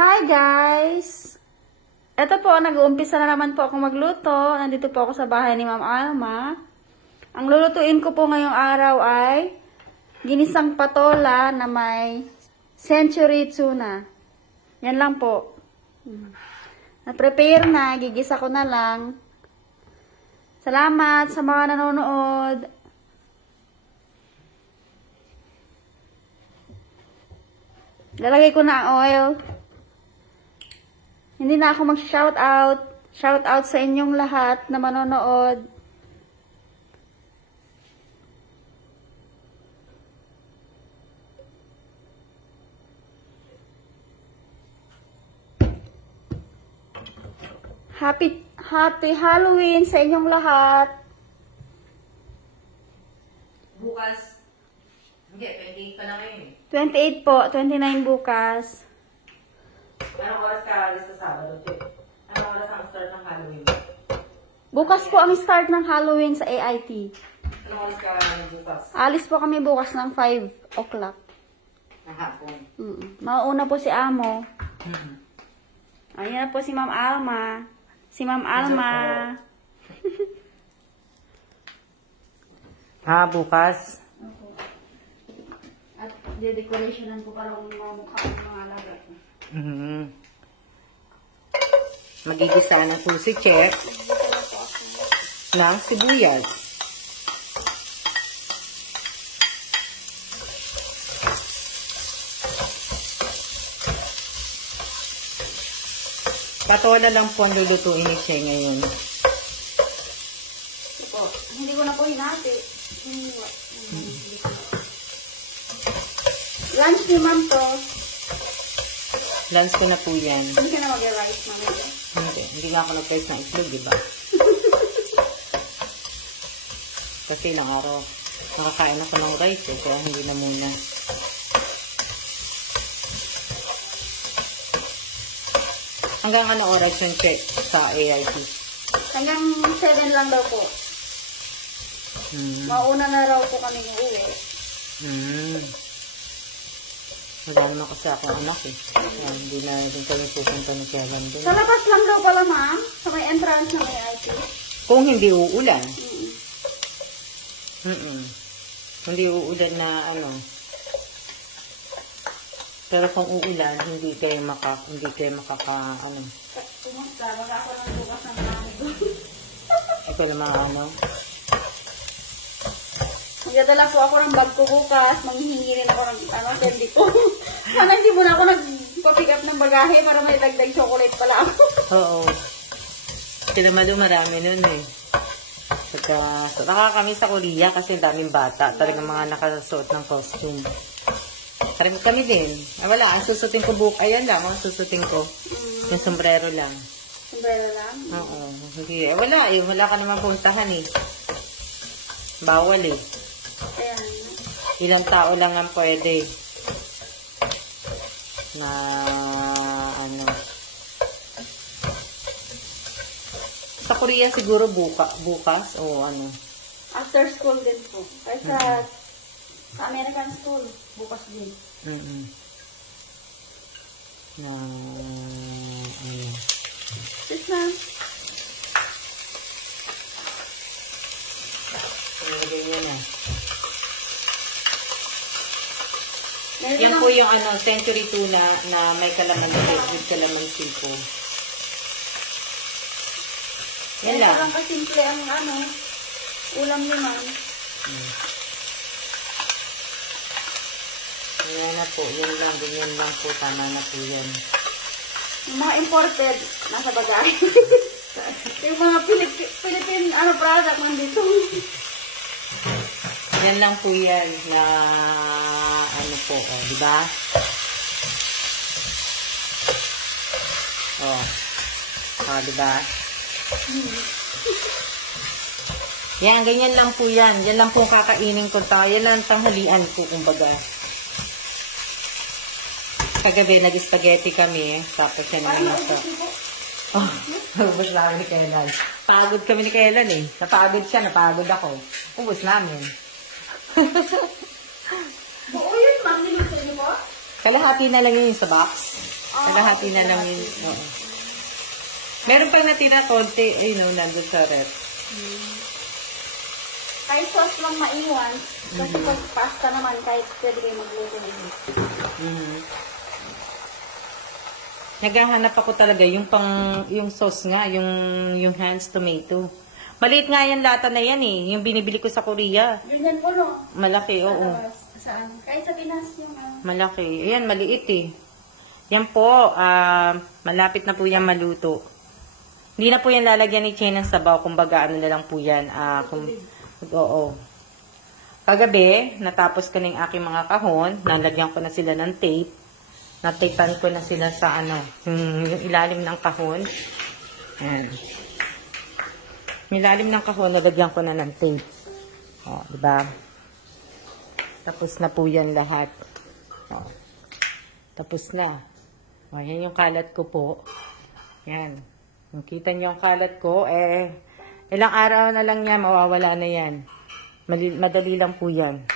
Hi guys! Ito po, nag-uumpisa na naman po ako magluto. Nandito po ako sa bahay ni Ma'am Alma. Ang lulutuin ko po ngayong araw ay ginisang patola na may century tuna. Yan lang po. Na-prepare na, gigisa ko na lang. Salamat sa mga nanonood. Lalagay ko na ang oil. Hindi na ako mag-shoutout. Shoutout sa inyong lahat na manonood. Happy Halloween sa inyong lahat. Bukas. Hindi, 28 pa na ngayon eh. 28 po, 29 bukas. Anong oras ka alis sa Sabado, Che? Anong oras ang start ng Halloween? Bukas po ang start ng Halloween sa AIT. Anong oras ka bukas? Alis po kami bukas ng 5 o'clock. Ng hapon. Mauuna po si Amo. Ayan na po si Ma'am Alma. Si Ma'am Alma. Bukas. At de-decorationan ko para kung mga mukha ng mga alaga. Magigisa na po si Chef ng sibuyas. Patola lang po ang lulutuin ni Che ngayon. Ito, hindi ko na po hinati. Lunch ni Ma'am to. Lunch ko na po yan. Hindi ka na mag-rice, Ma'am. Hindi nga ako nag-press ng itlog, diba? Kasi ilang araw, nakakain ako ng rice eh, kaya hindi na muna. Hanggang ano oras yung check sa AIT? Hanggang 7 lang daw po. Mauna na raw po kami uuwi. Wala naman kasi akong anak eh. Kaya hindi na din kami pupunta na Kevin doon. Sa labas lang daw pala, Ma'am. Sa may entrance ng AIT. Kung hindi uulan. Hindi uulan na ano. Pero kung uulan, hindi kayo makaka ano. Kumusta? Wala ako nang bukas ng marami doon. Ito naman ano. Nagdadala po ako ng bag ko bukas. Manghihingi rin ako ng candy ko. Sana hindi mo na ako nagpa-pick up ng bagahe para may dagdag chocolate pala ako. Oo. Sila Malu, marami nun eh. Saka kami sa Korea kasi daming bata. Talagang mga nakasuot ng costume. Parang kami din. Wala, ang susutin ko ayan lang, ang susutin ko. Yung sombrero lang. Sombrero lang? Oo. Hindi, wala eh. Wala ka naman puntahan eh. Bawal eh. Ayan. Ilang tao lang ang pwede na ano. Sa Korea siguro bukas o ano. After school din po. Kaya sa American school, bukas din. Na ayun. Sis na. Ganyan na. Meron Yan lang- po yung ano, century tuna na may kalamansi with kalamansi po. Yan Meron lang. lang kasimple ang ano, ulam ni Ma'am. Yan na po. Yan lang. Ganyan lang po. Tama na po yan. Yung mga imported, nasa bagahe. Yung mga Philippine product nandito. Yan lang po yan na ano po. Oh, di ba? Oh. Oh, di ba? Yan, ganyan lang po yan. Yan lang po kakainin ko tayo. Yan lang tanghalian po, kumbaga. Kagabi, nag-spaghetti kami. Tapos yan naman nasa... Oh, ubos namin ni Kailan. Pagod kami ni Kailan eh. Napagod siya, napagod ako. Ubos namin. Buo yun, Ma'am, niluto niyo po? Kalahati na lang yun sa box. Kalahati na lang yun. Oo. Meron pang natira konti. Ayun o, nandun sa rep. Kahit sauce lang maiwan. Kasi pag pasta naman, kahit pwede kayo magluto na yun. Naghahanap ako talaga yung sauce nga, yung Hans tomato. Maliit nga yan lata na yan eh, yung binibili ko sa Korea. Ganyan po, no? Malaki, oo. Saan? Kahit sa Pinas yung Malaki. Ayan, maliit eh. Yan po, malapit na po yan maluto. Hindi na po yan lalagyan ni Chen ng sabaw, kumbaga ano na lang po yan. Oo. Kagabi, natapos ko na yung aking mga kahon, nalagyan ko na sila ng tape. Natipan ko na sila sa yung ilalim ng kahon. Ayan. Yung ilalim ng kahon, nalagyan ko na ng tape. O, diba? Tapos na po yan lahat. O, tapos na. O, yan yung kalat ko po. Yan. Kung kita nyo yung kalat ko, ilang araw na lang yan, mawawala na yan. Madali lang po yan.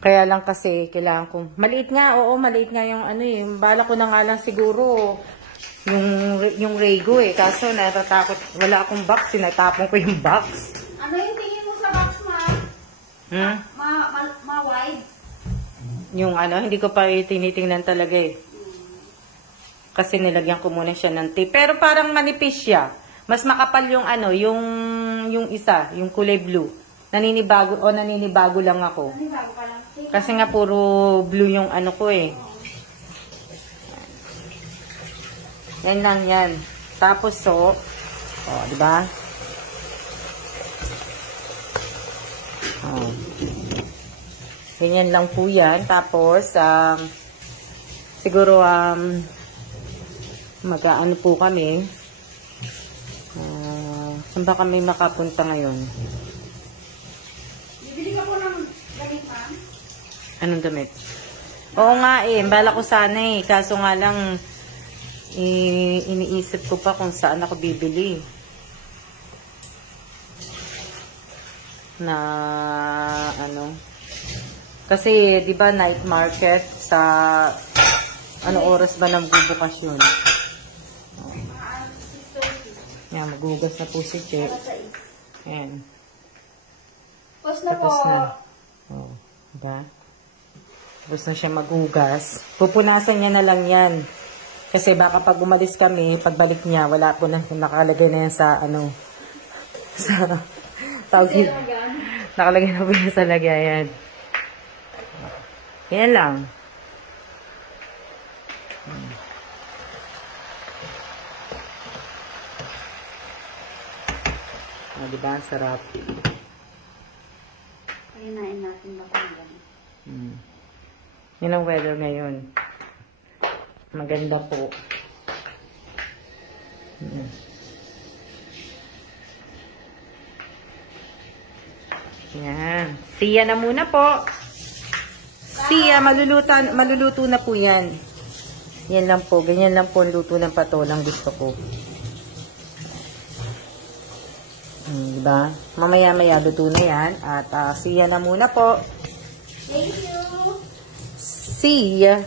Kaya lang kasi, kailangan ko, maliit nga, oo, maliit nga yung bala ko na nga lang siguro, yung Rego kaso natatakot, wala akong box, sinatapon ko yung box. Ano yung tingin mo sa box, ma? Ma-wide? Yung hindi ko pa tinitingnan talaga Kasi nilagyan ko muna siya ng tape. Pero parang manipis siya. Mas makapal yung yung isa, yung kulay blue. Naninibago lang ako. Naninibago ka lang. Kasi nga puro blue yung ko Yan lang yan. Tapos di ba? Ganyan lang po yan. Tapos, siguro, mag-aano po kami. Saan ba kami makapunta ngayon? Bibili ka po ng damit, ma'am? Anong damit? Oo nga bala ko sana kaso nga lang, iniisip ko pa kung saan ako bibili. Kasi, di ba, night market sa, oras ba nang bubukas yun? Yan, magugas na po si Che. Ayan. Tapos na. Diba? Tapos na siya magugas. Pupunasan niya na lang yan. Kasi baka pag umalis kami, pagbalik niya, wala po na, nakalagay na yan sa, sa, tawagin. Nakalagay na po yan sa lagayan. Yan lang. Diba? Ang sarap. Pahinain natin ba kung gano'n? Yan ang weather ngayon. Maganda po. Yan. Siya na muna po. Siya, maluluto na po yan. Yan lang po. Ganyan lang po ang luto ng patolang gusto ko. Diba? Mamaya-maya luto na yan. At siya na muna po. Thank you. See ya.